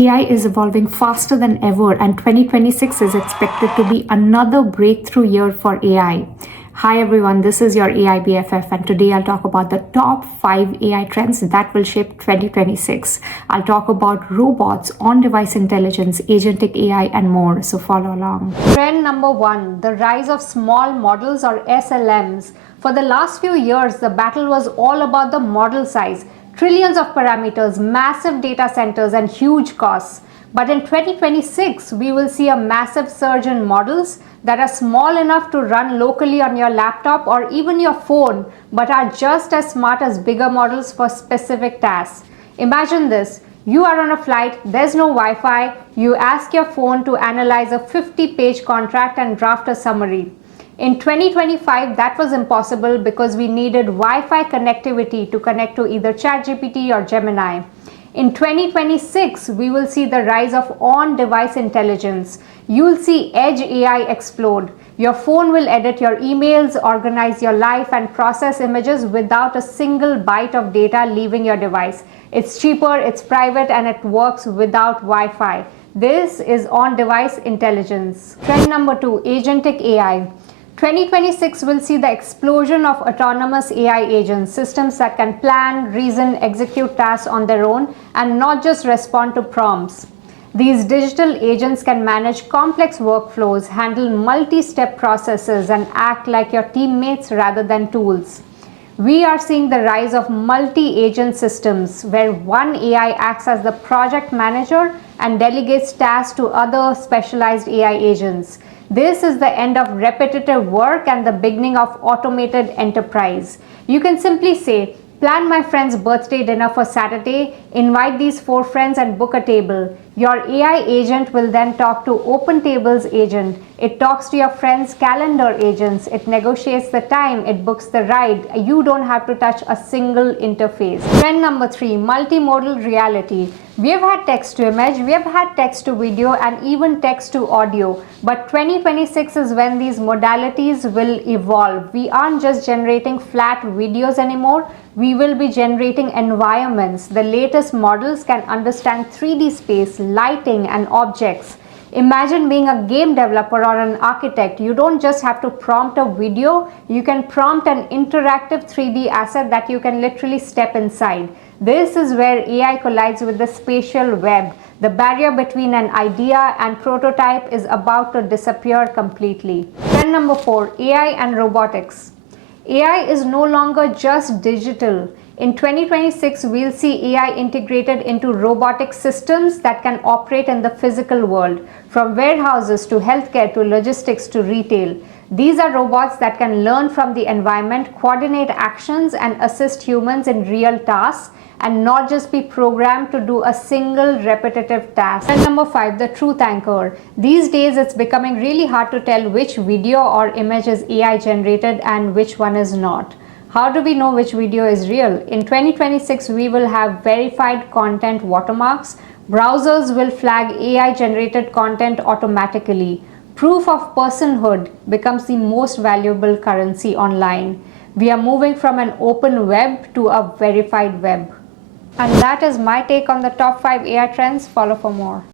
AI is evolving faster than ever, and 2026 is expected to be another breakthrough year for AI. Hi everyone, this is your AI BFF, and today I'll talk about the top 5 AI trends that will shape 2026. I'll talk about robots, on-device intelligence, agentic AI, and more, so follow along. Trend number 1, the rise of small models or SLMs. For the last few years, the battle was all about the model size. Trillions of parameters, massive data centers, and huge costs. But in 2026, we will see a massive surge in models that are small enough to run locally on your laptop or even your phone, but are just as smart as bigger models for specific tasks. Imagine this. You are on a flight, there's no Wi-Fi, you ask your phone to analyze a 50-page contract and draft a summary. In 2025, that was impossible because we needed Wi-Fi connectivity to connect to either ChatGPT or Gemini. In 2026, we will see the rise of on-device intelligence. You'll see Edge AI explode. Your phone will edit your emails, organize your life, and process images without a single byte of data leaving your device. It's cheaper, it's private, and it works without Wi-Fi. This is on-device intelligence. Trend number 2, Agentic AI. 2026 will see the explosion of autonomous AI agents, systems that can plan, reason, execute tasks on their own, and not just respond to prompts. These digital agents can manage complex workflows, handle multi-step processes, and act like your teammates rather than tools. We are seeing the rise of multi-agent systems where one AI acts as the project manager and delegates tasks to other specialized AI agents. This is the end of repetitive work and the beginning of automated enterprise. You can simply say, plan my friend's birthday dinner for Saturday, invite these 4 friends and book a table. Your AI agent will then talk to OpenTable's agent. It talks to your friend's calendar agents. It negotiates the time. It books the ride. You don't have to touch a single interface. Trend number 3, multimodal reality. We have had text to image, we have had text to video, and even text to audio. But 2026 is when these modalities will evolve. We aren't just generating flat videos anymore. We will be generating environments. The latest models can understand 3D space, lighting, and objects. Imagine being a game developer or an architect. You don't just have to prompt a video, you can prompt an interactive 3D asset that you can literally step inside. This is where AI collides with the spatial web. The barrier between an idea and prototype is about to disappear completely. Trend number 4, AI and robotics. AI is no longer just digital. In 2026, we'll see AI integrated into robotic systems that can operate in the physical world, from warehouses to healthcare to logistics to retail. These are robots that can learn from the environment, coordinate actions, and assist humans in real tasks, and not just be programmed to do a single repetitive task. And number 5, the truth anchor. These days, it's becoming really hard to tell which video or image is AI generated and which one is not. How do we know which video is real? In 2026, we will have verified content watermarks. Browsers will flag AI generated content automatically. Proof of personhood becomes the most valuable currency online. We are moving from an open web to a verified web. And that is my take on the top 5 AI trends. Follow for more.